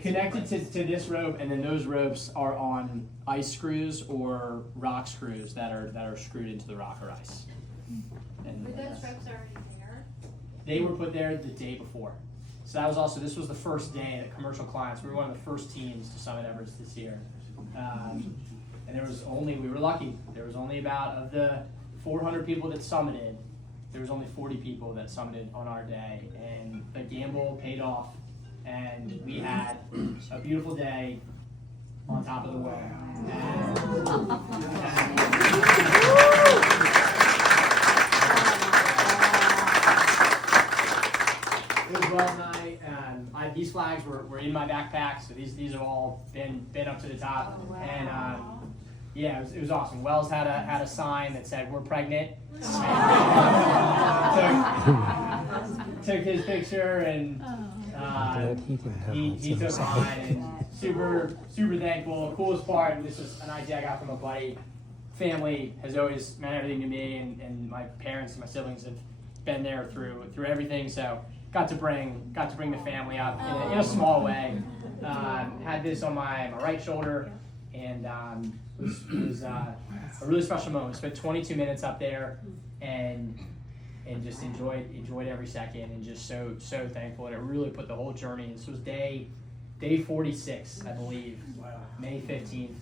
connected to this rope, and then those ropes are on ice screws or rock screws that are screwed into the rock or ice. And Were those ropes already there? they were put there the day before. So that was also, this was the first day that commercial clients, we were one of the first teams to summit Everest this year. And there was only, we were lucky, there was only about, of the 400 people that summited, there was only 40 people that summited on our day. And the gamble paid off, and we had a beautiful day on top of the world. It was well night, and these flags were in my backpack, so these have all been up to the top. Oh, wow. And yeah, it was awesome. Wells had a sign that said, "We're pregnant." took his picture, and he took mine, and super thankful. The coolest part, and this was an idea I got from a buddy. Family has always meant everything to me, and my parents and my siblings have been there through everything. So got to bring the family up in a small way. Had this on my right shoulder, and it was a really special moment. Spent 22 minutes up there, and just enjoyed every second, and just so thankful. And it really put the whole journey. This was day 46, I believe, May 15th,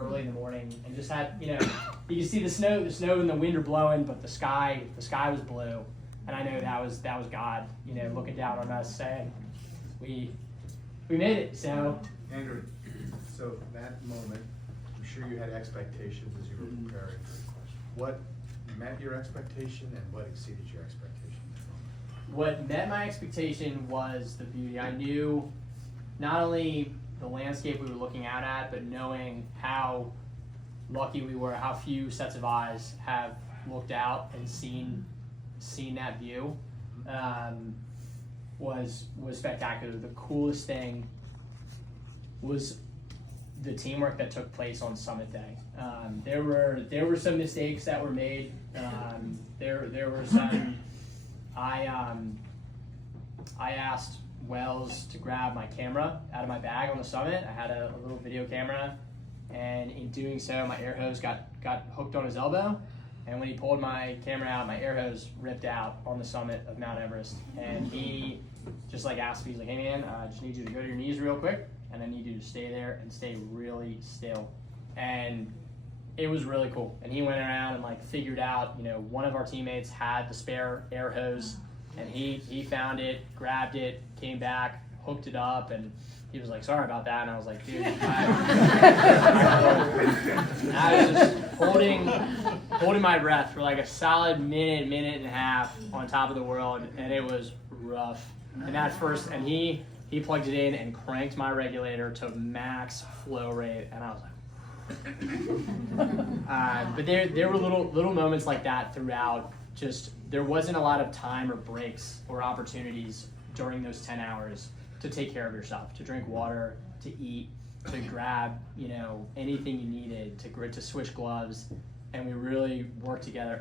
early in the morning, and just had, you can see the snow and the wind are blowing, but the sky was blue. And I know that was God, looking down on us, saying, we made it. So, Andrew, so that moment, I'm sure you had expectations as you were preparing. What met your expectation, and what exceeded your expectation? What met my expectation was the beauty. I knew not only the landscape we were looking out at, but knowing how lucky we were, how few sets of eyes have looked out and seen that view, was spectacular. The coolest thing was the teamwork that took place on summit day. There were some mistakes that were made. There were some. I asked Wells to grab my camera out of my bag on the summit. I had a little video camera, and in doing so, my air hose got hooked on his elbow. And when he pulled my camera out, my air hose ripped out on the summit of Mount Everest. And he just asked me, he's like, "Hey man, I just need you to go to your knees real quick, and I need you to stay there and stay really still." And it was really cool. And he went around and figured out, one of our teammates had the spare air hose, and he found it, grabbed it, came back, hooked it up, and he was like, "Sorry about that." And I was like, "Dude, I was just holding my breath for a solid minute and a half on top of the world, and it was rough. And at first, and he plugged it in and cranked my regulator to max flow rate, and I was like, but there were little moments like that throughout. Just there wasn't a lot of time or breaks or opportunities during those 10 hours to take care of yourself, to drink water, to eat, to grab anything you needed, to switch gloves, and we really worked together.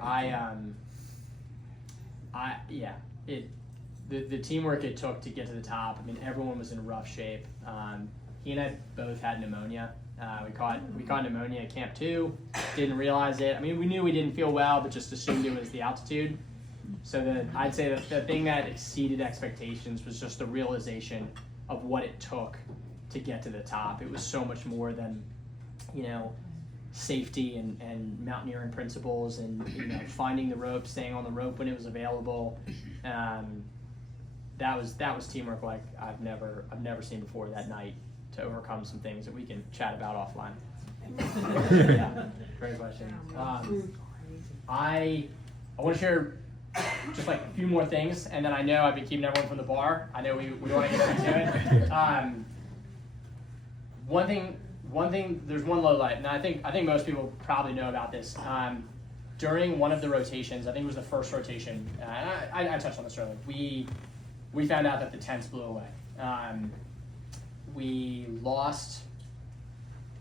The teamwork it took to get to the top. I mean, everyone was in rough shape. He and I both had pneumonia. We caught pneumonia at Camp 2. Didn't realize it. I mean, we knew we didn't feel well, but just assumed it was the altitude. So I'd say that the thing that exceeded expectations was just the realization of what it took to get to the top. It was so much more than, safety and mountaineering principles and finding the rope, staying on the rope when it was available. That was teamwork like I've never seen before that night, to overcome some things that we can chat about offline. Yeah, great question. I want to share just a few more things, and then I know I've been keeping everyone from the bar. I know we want to get into it. One thing, there's one low light, and I think most people probably know about this. During one of the rotations, I think it was the first rotation, and I touched on this earlier, we found out that the tents blew away. We lost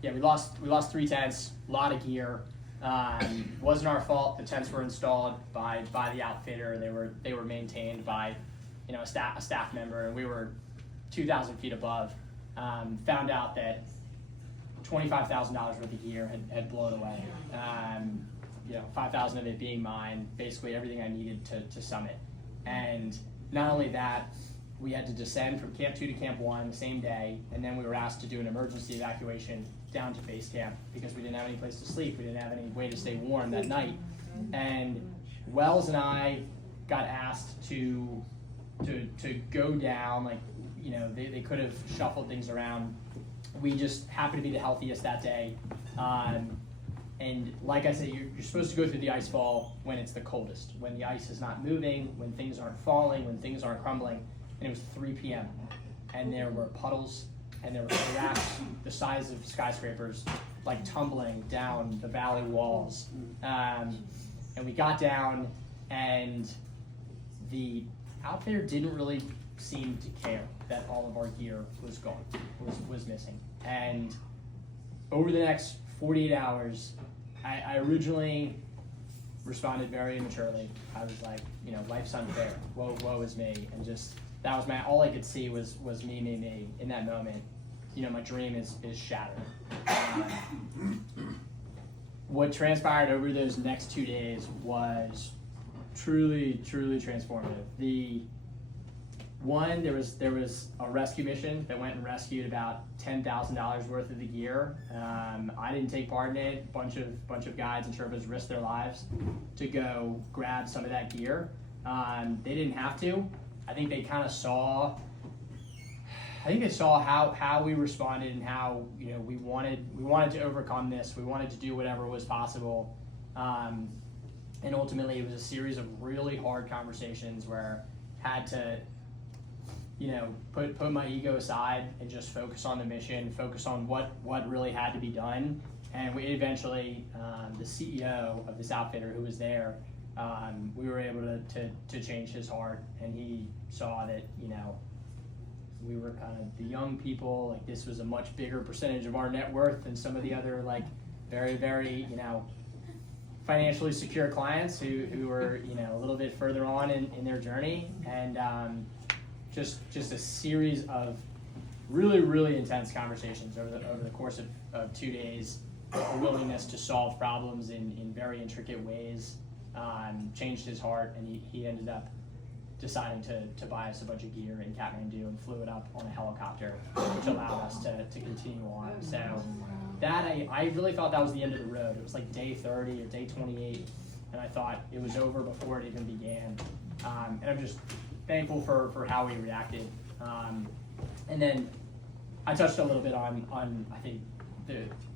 3 tents, a lot of gear. Wasn't our fault. The tents were installed by the outfitter. They were maintained by a staff member, and we were 2,000 feet above. found out that $25,000 worth of gear had blown away. 5,000 of it being mine, basically everything I needed to summit. And not only that, we had to descend from Camp 2 to Camp 1 the same day, and then we were asked to do an emergency evacuation down to base camp because we didn't have any place to sleep. We didn't have any way to stay warm that night. And Wells and I got asked to go down, they could have shuffled things around. We just happened to be the healthiest that day. And like I said, you're supposed to go through the ice fall when it's the coldest, when the ice is not moving, when things aren't falling, when things aren't crumbling. And it was 3 p.m. and there were puddles and there were cracks the size of skyscrapers like tumbling down the valley walls. And we got down, and the outfitter didn't really seem to care that all of our gear was gone, was missing. And over the next 48 hours, I originally responded very immaturely. I was like, life's unfair. Woe is me. And just, that was all I could see was me in that moment. My dream is shattered. What transpired over those next 2 days was truly transformative. There was a rescue mission that went and rescued about $10,000 worth of the gear. I didn't take part in it. A bunch of guides and Sherpas risked their lives to go grab some of that gear. They didn't have to. I think they kind of saw. I think they saw how we responded and how we wanted to overcome this. We wanted to do whatever was possible. And ultimately, it was a series of really hard conversations where I had to, put my ego aside and just focus on the mission, focus on what really had to be done. And we eventually, the CEO of this outfitter who was there, we were able to change his heart, and he saw that, we were kind of the young people, this was a much bigger percentage of our net worth than some of the other, very, very, financially secure clients who were, a little bit further on in their journey. And just a series of really, really intense conversations over the course of 2 days, a willingness to solve problems in very intricate ways, changed his heart, and he ended up deciding to buy us a bunch of gear in Kathmandu and flew it up on a helicopter, which allowed us to continue on. So that, I really thought that was the end of the road. It was like day 30 or day 28, and I thought it was over before it even began. And I'm just thankful for how we reacted. And then I touched a little bit on I think,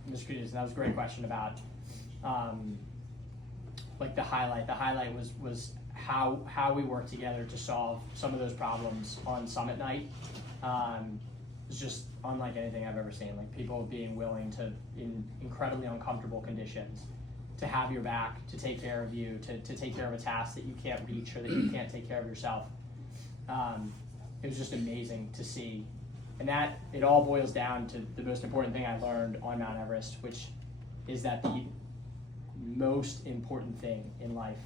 Ms. Kudus, and that was a great question about the highlight. The highlight was how we worked together to solve some of those problems on summit night. It's just unlike anything I've ever seen. People being willing to, in incredibly uncomfortable conditions, to have your back, to take care of you, to take care of a task that you can't reach or that you can't take care of yourself. It was just amazing to see. And that, it all boils down to the most important thing I learned on Mount Everest, which is that the most important thing in life,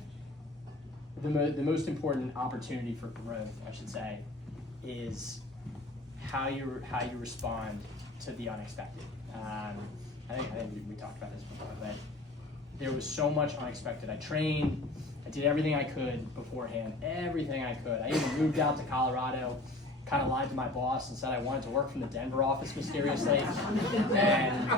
the most important opportunity for growth, I should say, is how you respond to the unexpected. I think we talked about this before, but there was so much unexpected. I trained, I did everything I could beforehand, everything I could. I even moved out to Colorado, kind of lied to my boss and said I wanted to work from the Denver office mysteriously. And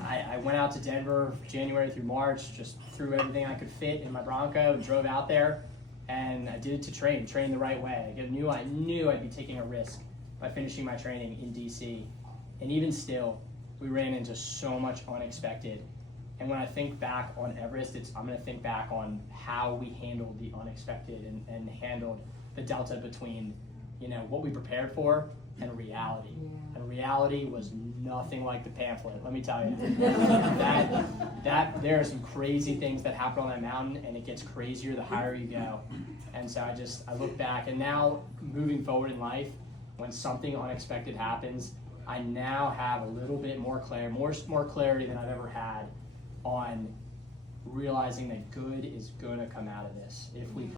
I went out to Denver January through March, just threw everything I could fit in my Bronco and drove out there. And I did it to train the right way. I knew I'd be taking a risk by finishing my training in DC. And even still, we ran into so much unexpected. And when I think back on Everest, I'm going to think back on how we handled the unexpected and handled the delta between, what we prepared for and reality. And reality was nothing like the pamphlet, let me tell you. that there are some crazy things that happen on that mountain, and it gets crazier the higher you go. And so I look back, and now moving forward in life, when something unexpected happens, I now have a little bit more clarity than I've ever had on realizing that good is gonna come out of this if we